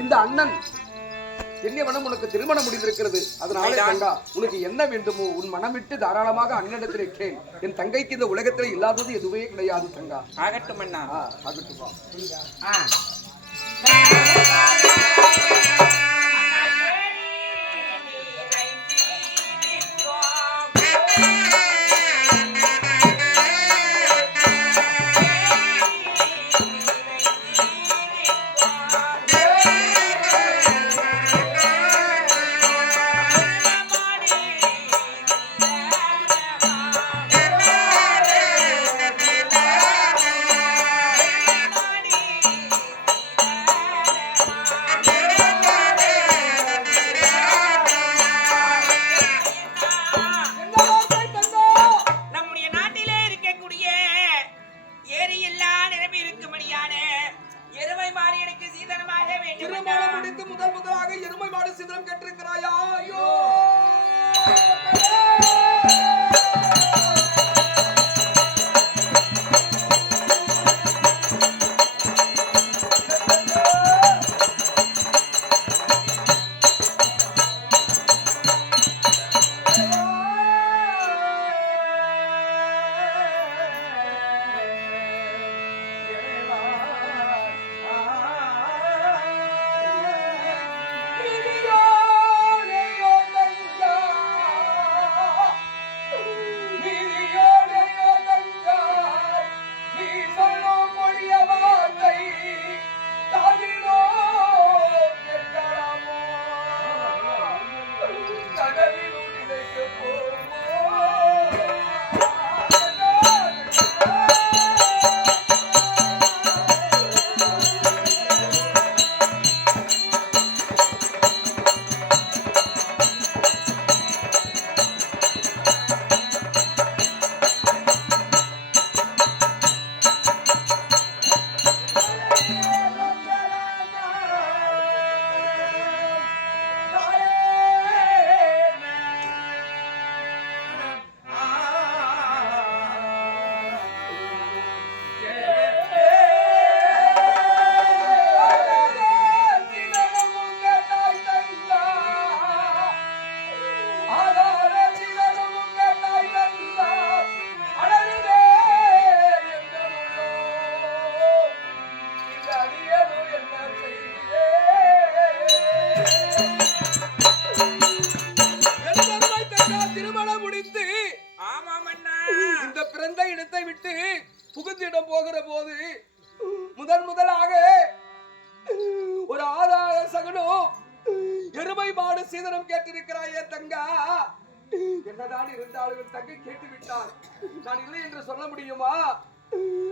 இந்த அண்ணன் என்னவனும் உனக்கு திருமணம் முடிந்திருக்கிறது. அதனால தங்கா உனக்கு என்ன வேண்டுமோ உன் மனம் விட்டு தாராளமாக அண்ணனிடத்தில் கேள். என் தங்கைக்கு இந்த உலகத்தில் இல்லாதது எதுவே கிடையாது தங்கா. ஆகட்டும் அண்ணா. ஆகட்டும். முதலாக எருமை மாடு சீதனம் கேட்டிருக்கிறாயா? ஐயோ புகுந்திடம் போகிற போது முதலாக ஒரு ஆதார சகனும் எருமை மாடு சீதனம் கேட்டிருக்கிறாயே தங்கா. என்னதான் இருந்தாலும் தங்கை கேட்டு விட்டார். நான் இல்லை என்று சொல்ல முடியுமா?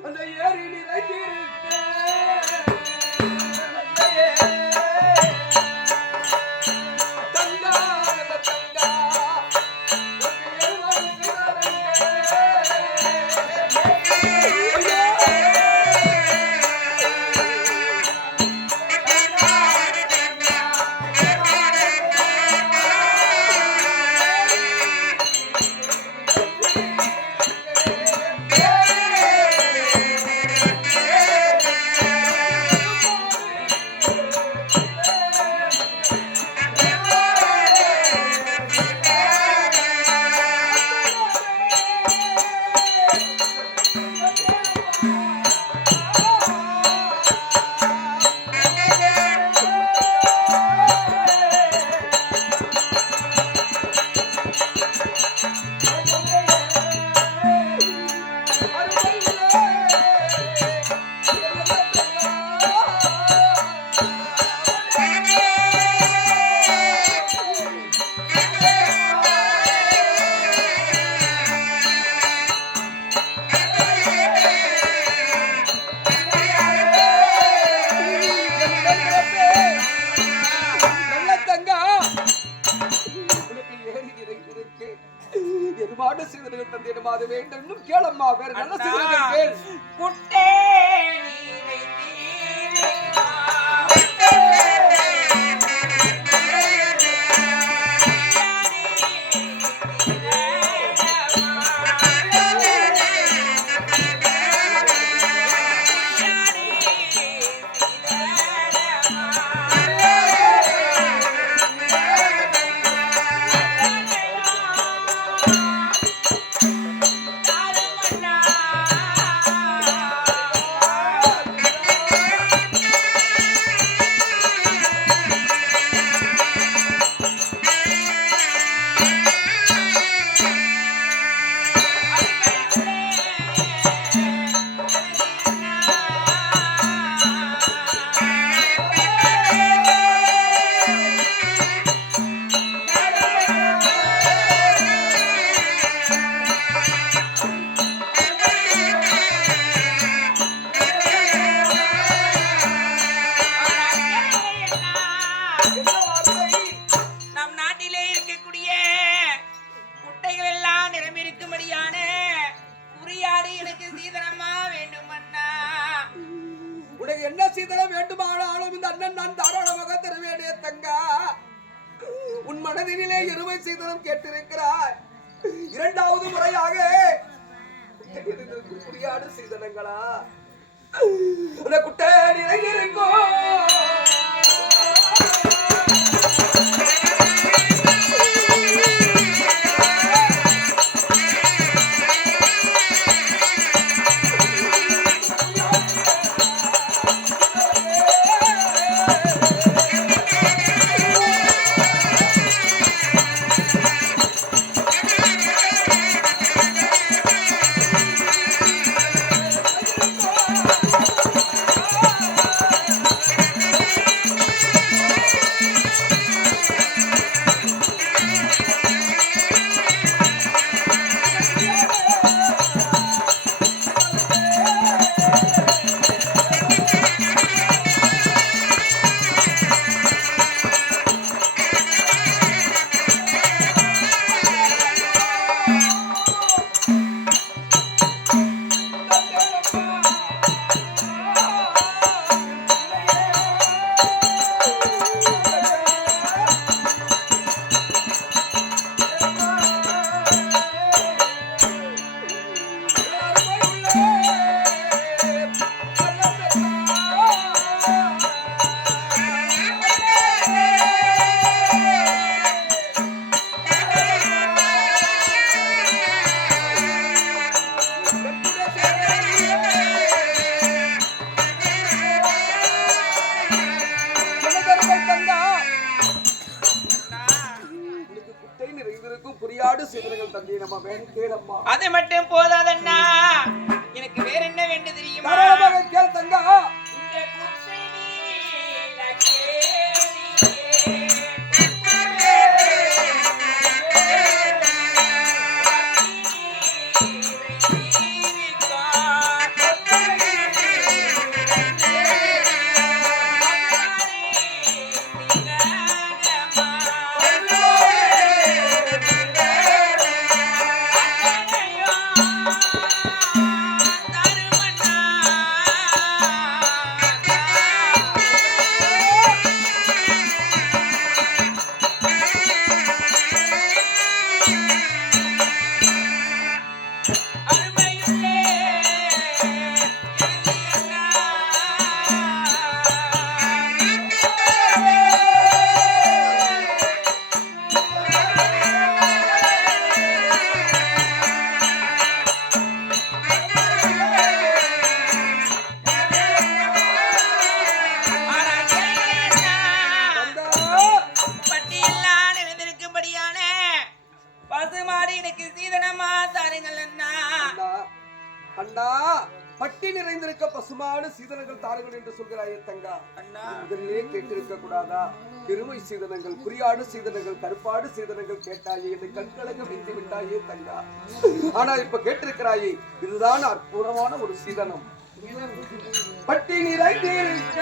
அந்த ஏரி தந்திடமாது வேண்டும் கேளம்மா. வேற நல்ல சிறுவர்கள் கேள். குட்டே மனதினிலே எருமை சீதனம் கேட்டிருக்கிறாய். இரண்டாவது முறையாக குறியாடு சீதனங்களா அந்த குட்டை நிறைந்திருக்கும். அது மட்டும் போதாதண்ணா, எனக்கு வேற என்ன வேண்டும் தெரியுமா? கேள் தங்கா. அண்ணா, பட்டி நிறைந்திருக்க பசுமாடு சீதனங்கள் தாருங்கள் என்று சொல்கிறாயே தங்கா. முதலிலே கேட்டிருக்க கூடாதா? பெருமை சீதனங்கள், குறியாடு சீதனங்கள், கருப்பாடு சீதனங்கள் கேட்டாயே, என்னை கண்கலங்க வைத்து விட்டாயே தங்கா. ஆனா இப்ப கேட்டிருக்கிறாயே, இதுதான் அற்புதமான ஒரு சீதனம். பட்டி நிறைந்திருக்க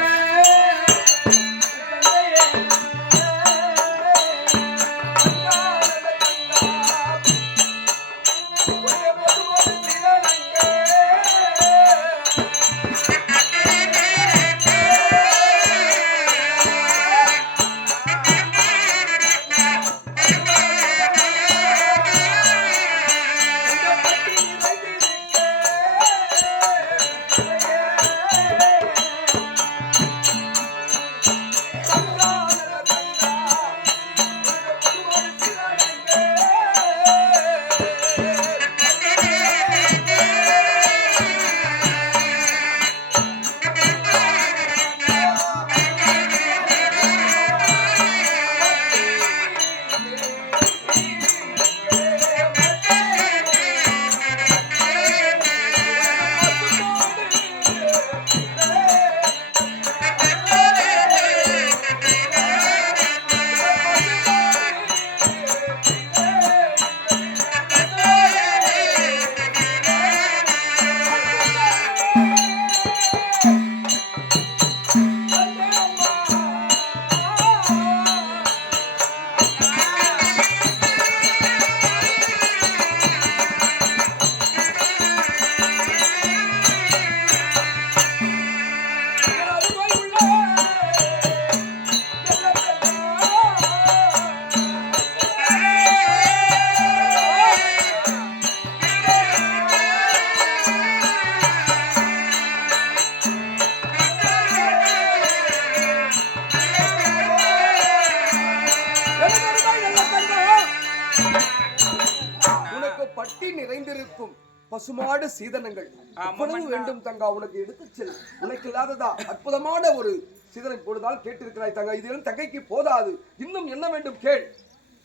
பசுமாடு சீதனங்கள் ஆமாம் எவ்வளவு அண்ணா. வேண்டும் தங்கா உனக்கு எடுத்துச் செல். உனக்கு இல்லாததா அற்புதமான ஒரு சீதனை போடுதால் கேட்டிருக்கிறாய் தங்கா. இது என் தங்கைக்கு போதாது, இன்னும் என்ன வேண்டும் கேள்.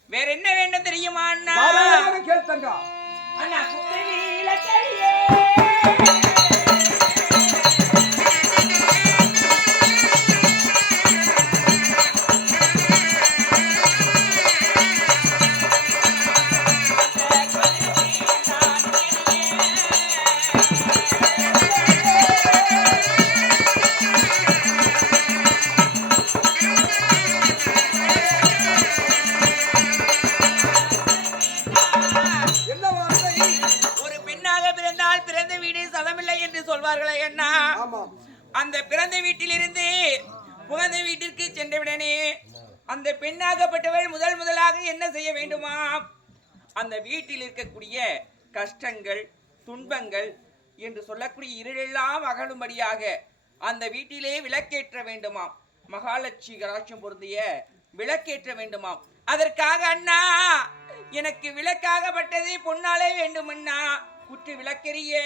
வேற என்ன வேண்டும் தெரியுமா அண்ணா? தாராளமாக கேள் தங்கா. அண்ணா குத்தவில சரியே என்ன வார்த்தை? ஒரு பெண்ணாக பிறந்தால் பிறந்த வீடு சதமில்லை என்று சொல்வார்களே அண்ணா. ஆமாம். அந்த பிறந்த வீட்டிலிருந்து புகுந்த வீட்டிற்கு சென்றவுடனே அந்த பெண்ணாகப்பட்டவள் முதலாக என்ன செய்ய வேண்டுமாம்? அந்த வீட்டில் இருக்கக்கூடிய கஷ்டங்கள் துன்பங்கள் என்று சொல்லக்கூடிய இருளெல்லாம் அகலும்படியாக அந்த வீட்டிலே விளக்கேற்ற வேண்டுமாம். மகாலட்சுமி கடாட்சம் பொருந்திய விளக்கேற்ற வேண்டுமாம். அதற்காக அண்ணா எனக்கு விளக்காகப்பட்டது பொன்னாலே வேண்டும் அண்ணா. குற்று விளக்கெரிய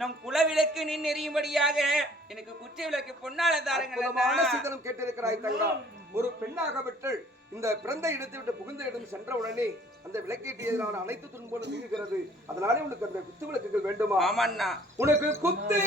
நம் குல விளக்கு நின்னெறியும்படியாக எனக்கு குற்று விளக்கு பொன்னால தாருங்கள் அற்புதமான அண்ணா. சீதனம் கேட்டிருக்கிறாய் தங்கா. ஒரு பெண்ணாகப்பட்டு இந்த பிறந்த இடத்தை விட்டு புகுந்த இடம் சென்ற உடனே அந்த விளக்கேற்றியதான அனைத்து துன்பங்களும் நீங்குகிறது. அதனாலே உனக்கு அந்த குத்து விளக்குகள் வேண்டுமா? ஆமாண்ணா. உனக்கு குத்து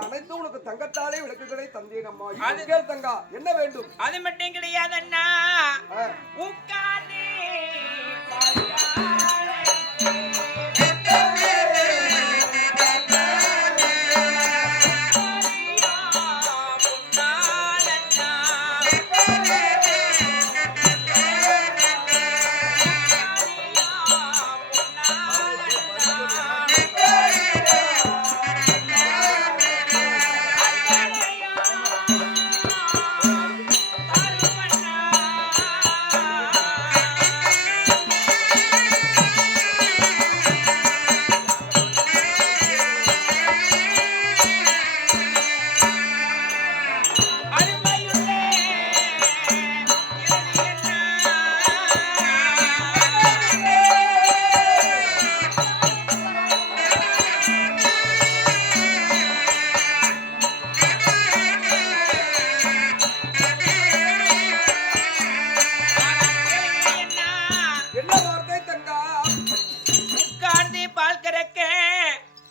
அனைத்தும் உனக்கு தங்கத்தாலே விளக்குகளை தந்தேன் அம்மா. அது கேள் தங்கா, என்ன வேண்டும்? அது மட்டும் கிடையாது அண்ணா. ஆ. உட்கார்ந்து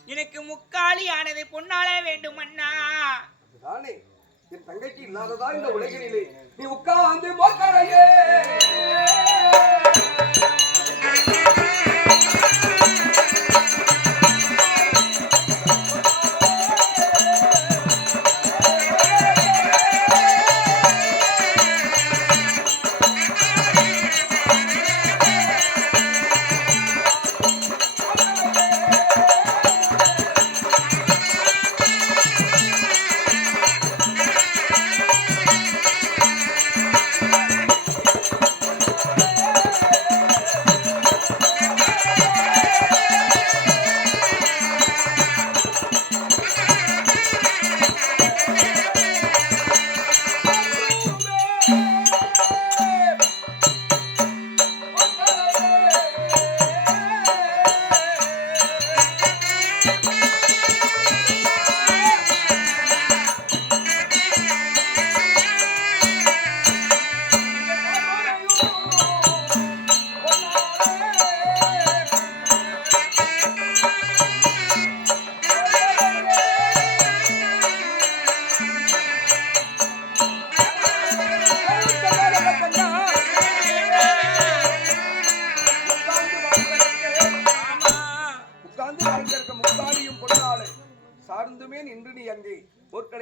எனக்கு முக்காலி ஆனது பொன்னாலே வேண்டும் அண்ணா. அதுதானே என் தங்கைக்கு இல்லாததா இந்த உலகினிலே? நீ உட்கார்ந்து மோக்கரையே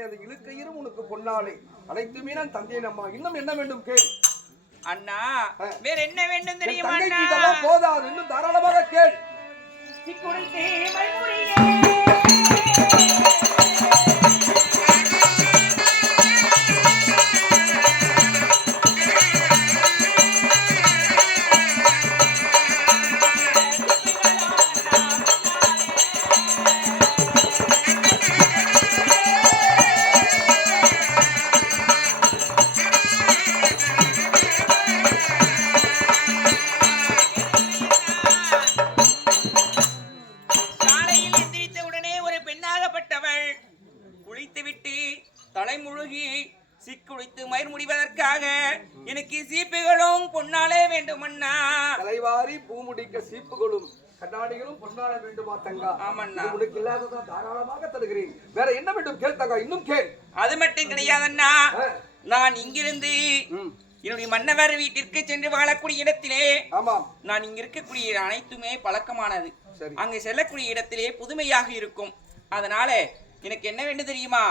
அந்த இழுக்கையிலும் உனக்கு பொன்னாலே அனைத்துமே நான் தந்தேன் அம்மா. இன்னும் என்ன வேண்டும் கேள் அண்ணா. வேற என்ன வேண்டும் தெரியுமா தங்கைக்கு அண்ணா? இதெல்லாம் போதாது, இன்னும் தாராளமாக கேள். சிக்குடுத்தே மைமுறியே தலைமுழுகி சிக்குடித்து மயிர் முடிவதற்காக எனக்கு சீப்புகளும் பொன்னாலே வேண்டும் அண்ணா. தலைவாரி பூ முடிக்க சீப்புகளும் கண்ணாடிகளும் பொன்னால வேண்டுமா தங்கா? ஆமண்ணா. உனக்கு இல்லாததா தாராளமாக தருகிறேன். வேற என்ன வேண்டும் கேள் தங்கா, இன்னும் கேள். அது மட்டும் கிடையாதண்ணா. நான் இங்கிருந்து என்னுடைய மன்னவர் வீட்டிற்கு சென்று வாழக்கூடிய இடத்திலே நான் இங்க இருக்கக்கூடிய அனைத்துமே பழக்கமானது. அங்கே செல்லக்கூடிய இடத்திலே புதுமையாக இருக்கும். அதனால எனக்கு என்ன வேண்டும் தெரியுமா?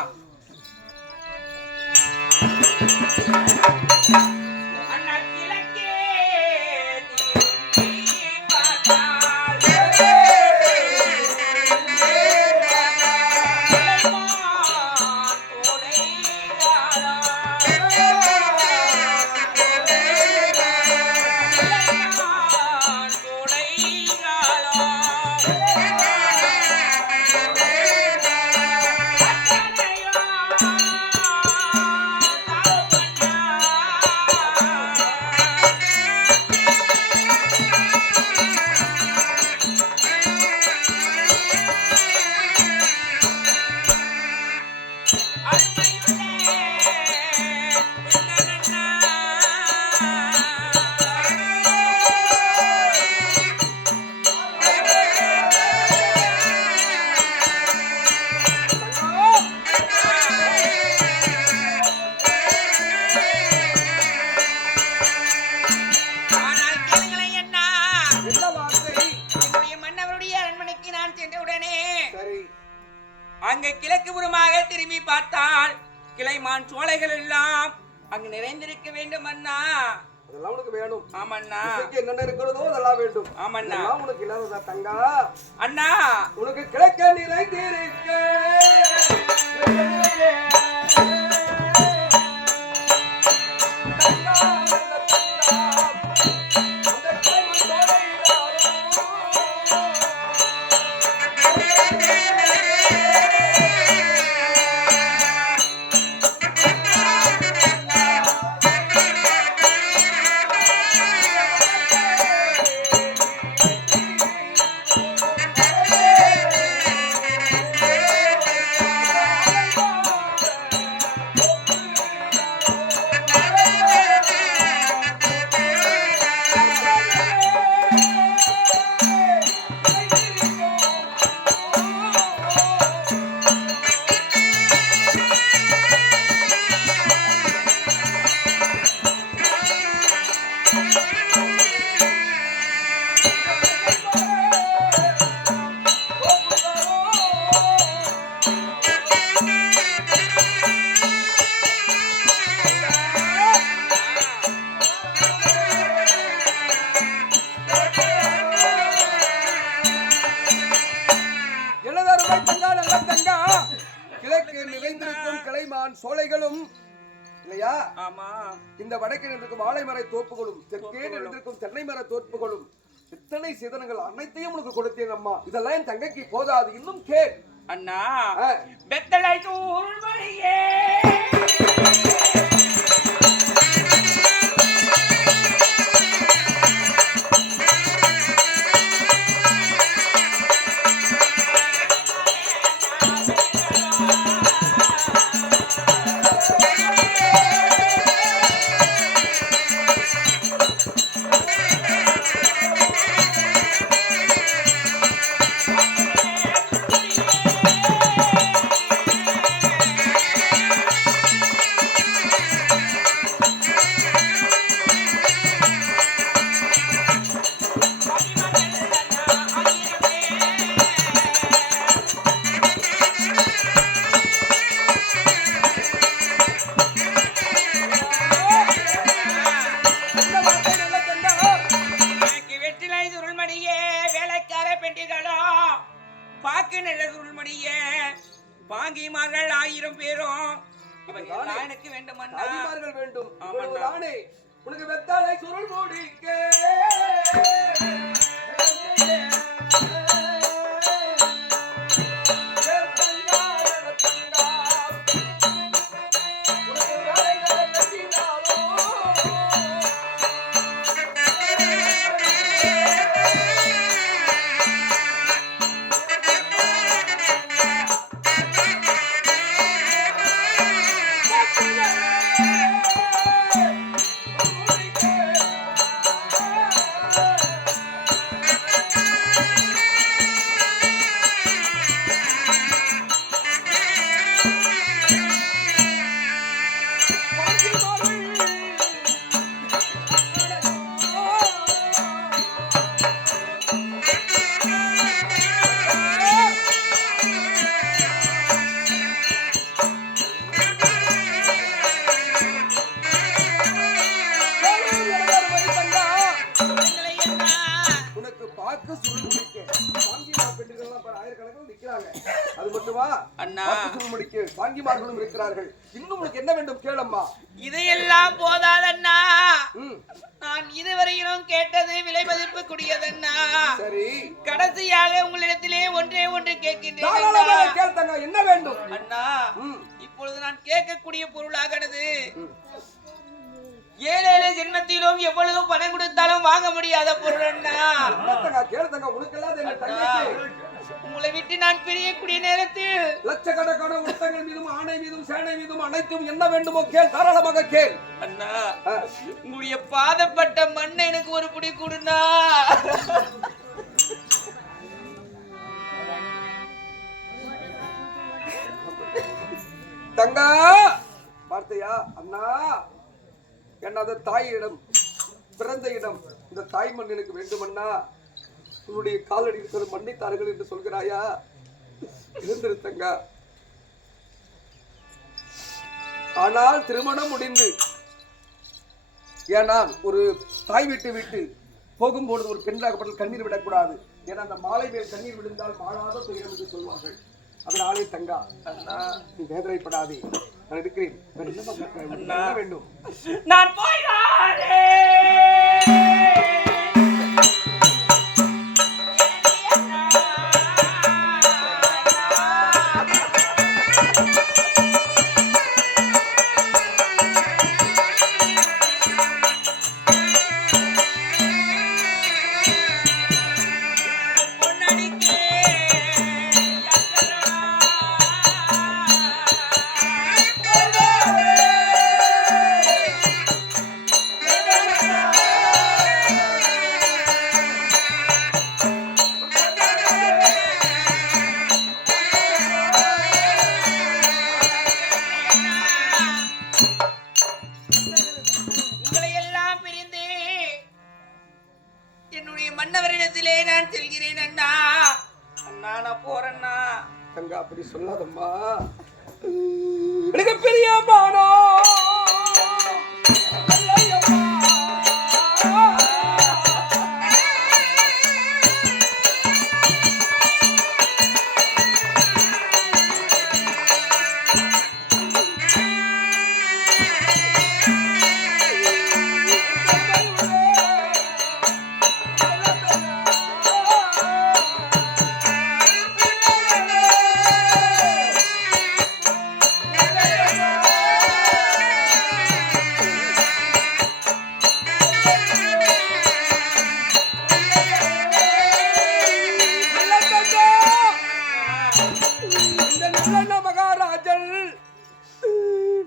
அங்க கிழக்கு புறமாக திரும்பி பார்த்தால் கிளைமான் சோலைகள் எல்லாம் அங்கு நிறைந்திருக்க வேண்டும் அண்ணா. அதெல்லாம் உனக்கு வேணும். ஆமண்ணா. என்னென்ன இருக்கிறதோ அதெல்லாம் வேண்டும். ஆமண்ணா. உனக்கு இல்லாததா தங்கா? அண்ணா உனக்கு கிழக்க நிறைந்திருக்க சோலைகளும் இல்லையா? ஆமா. இந்த வடக்கில் இருக்கும் வாழை மர தோப்புகளும் தெற்கே இருக்கும் தென்னை மர தோப்புகளும் இத்தனை சீதனங்கள் அனைத்தையும் உனக்கு கொடுத்தேன் அம்மா. இதெல்லாம் என் தங்கைக்கு போதாது, இன்னும் கேள் அண்ணா. வெத்தலை தூள் மணியே பெண்டிகளோ பாக்கு நிழல்மணிய பாங்கிமார்கள் 1000 பேரும் இவர்கள் எனக்கு வேண்டும் அண்ணா. தாதிமார்கள் வேண்டும். ஆமாண்ணா. நானே உனக்கு வெத்தாலை சுருள் மூடிக்க பாங்கிமார்களும் இருக்கிறார்கள். இன்னும் உனக்கு என்ன வேண்டும் கேளம்மா. இதையெல்லாம் போதாதண்ணா. நான் இதுவரையிலும் கேட்டது விலை மதிப்பு கூடியதண்ணா. சரி, கடைசியாக உங்களிடத்திலே ஒன்றே ஒன்று கேட்கின்றேன். என்ன வேண்டும் அண்ணா? இப்பொழுது நான் கேட்கக்கூடிய பொருளாகனது 7 ஜென்மத்திலும் எவ்வளவு பணம் கொடுத்தாலும் வாங்க முடியாத பொருள் அண்ணா. உங்களை விட்டு நான் பிரியக்கூடிய நேரத்தில் லட்சக்கணக்கான உத்தங்கள் மீதும் ஆணை மீதும் சேனை மீதும் அனைத்தும் என்ன வேண்டுமோ கேள், தாராளமாக கேள். அண்ணா, உங்களுடைய பாதப்பட்ட மண்ணை எனக்கு ஒரு புடி கொடுண்ணா. தங்கா பார்த்தையா அண்ணா, என்னது தாயிடம் பிறந்த இடம் இந்த தாய் மண் எனக்கு வேண்டுமண்ணா. உன்னுடைய காலடி இருக்கிற மண்ணை தார்கள் என்று சொல்கிறாயா? இருந்திருத்தங்க. ஆனால் திருமணம் முடிந்து ஏன்னா ஒரு தாய் விட்டு போகும்போது ஒரு பெண்ணாகப்பட்ட கண்ணீர் விடக்கூடாது. ஏன்னா அந்த மாலை மேல் கண்ணீர் விழுந்தால் மாறாத துயரம் என்று சொல்வார்கள். அதனாலே தங்கா அண்ணா, நீ வேதனைப்படாதே, நான் இருக்கிறேன். என்ன வேண்டும்? நான் போய்தானே. மன்னவரிடத்திலே நான் செல்கிறேன் அண்ணா. அண்ணா, நான் போறேன்னா. தங்கா, அப்படி சொல்லாதம்மா. எனக்கு பெரிய மானோ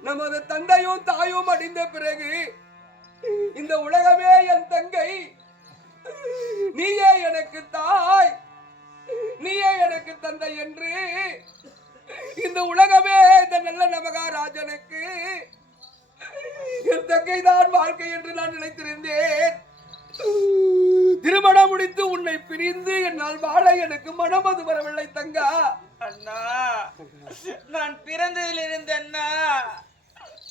நமது தந்தையும் தாயும் அடைந்த பிறகு இந்த உலகமே என் தங்கை, நீயே எனக்கு தாய், நீயே எனக்கு தந்தை என்று இந்த உலகமே இந்த நல்ல நமகாராஜனுக்கு என் தங்கை தான் வாழ்க்கை என்று நான் நினைத்திருந்தேன். திருமணம் முடித்து உன்னை பிரிந்து என்னால் வாழ எனக்கு மனம் அது வரவில்லை தங்கா. அண்ணா, நான் பிறந்ததிலிருந்து அண்ணா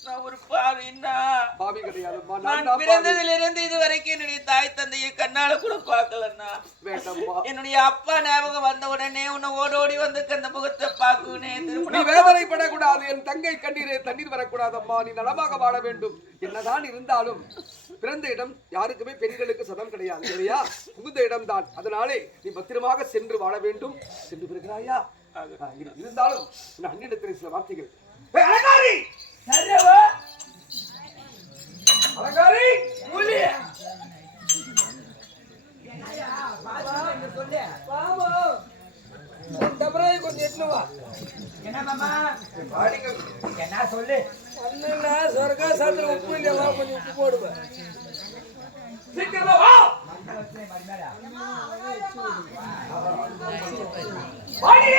நான் ஒரு பாவின்னா பாவி கிடையாதும்மா, நான் நான் தான் பாவி. பிறந்ததிலிருந்து இது வரைக்கும் என்னுடைய தாய் தந்தையை கண்ணால கூட பார்க்கலன்னா வேண்டாம்மா, என்னுடைய அப்பா ஞாபகம் வந்த உடனே உன்னை ஓடோடி வந்து கந்த முகத்தை பார்க்குனே நீ திரும்ப வேதனைப்படக்கூடாது. என் தங்கை கண்ணீரே தண்ணீர் வரக்கூடாதம்மா. நீ நலமாக வாழ வேண்டும். என்னதான் இருந்தாலும் பிறந்த இடம் யாருக்குமே பெண்களுக்கு சதம் கிடையாது இல்லையா? புகுந்த இடம் தான். அதனாலே நீ பத்திரமாக சென்று வாழ வேண்டும். சென்று பிறகுறாயா? இருந்தாலும் நான் அன்னிடத்தில் சில வார்த்தைகள். ஏய், அலங்காரி! அலங்காரி! கொஞ்சம் எட்டுவா என்ன மாமா பாடிகள். என்ன சொல்லு அண்ணா சொர்க்கா சாத்திர உப்பு இல்லையா கொஞ்சம் உப்பு போடுவேன் சீக்கிரமா வா. பாடி!